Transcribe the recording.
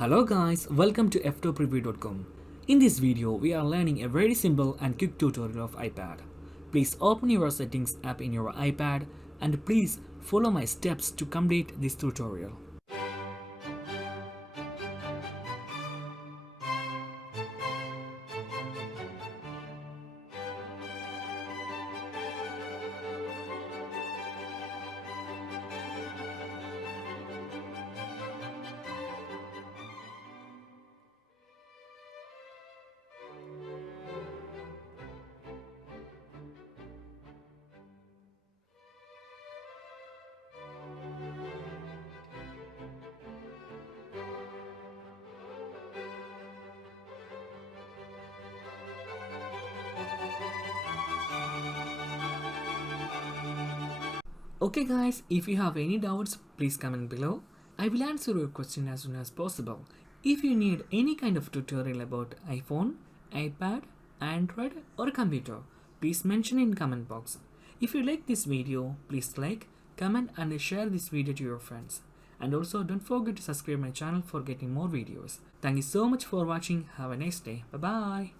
Hello guys, welcome to Ftopreview.com. In this video, we are learning a very simple and quick tutorial of iPad. Please open your settings app in your iPad and please follow my steps to complete this tutorial. Okay guys, if you have any doubts, please comment below. I will answer your question as soon as possible. If you need any kind of tutorial about iPhone, iPad, Android or computer, please mention in comment box. If you like this video, please like, comment and share this video to your friends. And also don't forget to subscribe my channel for getting more videos. Thank you so much for watching. Have a nice day. Bye bye.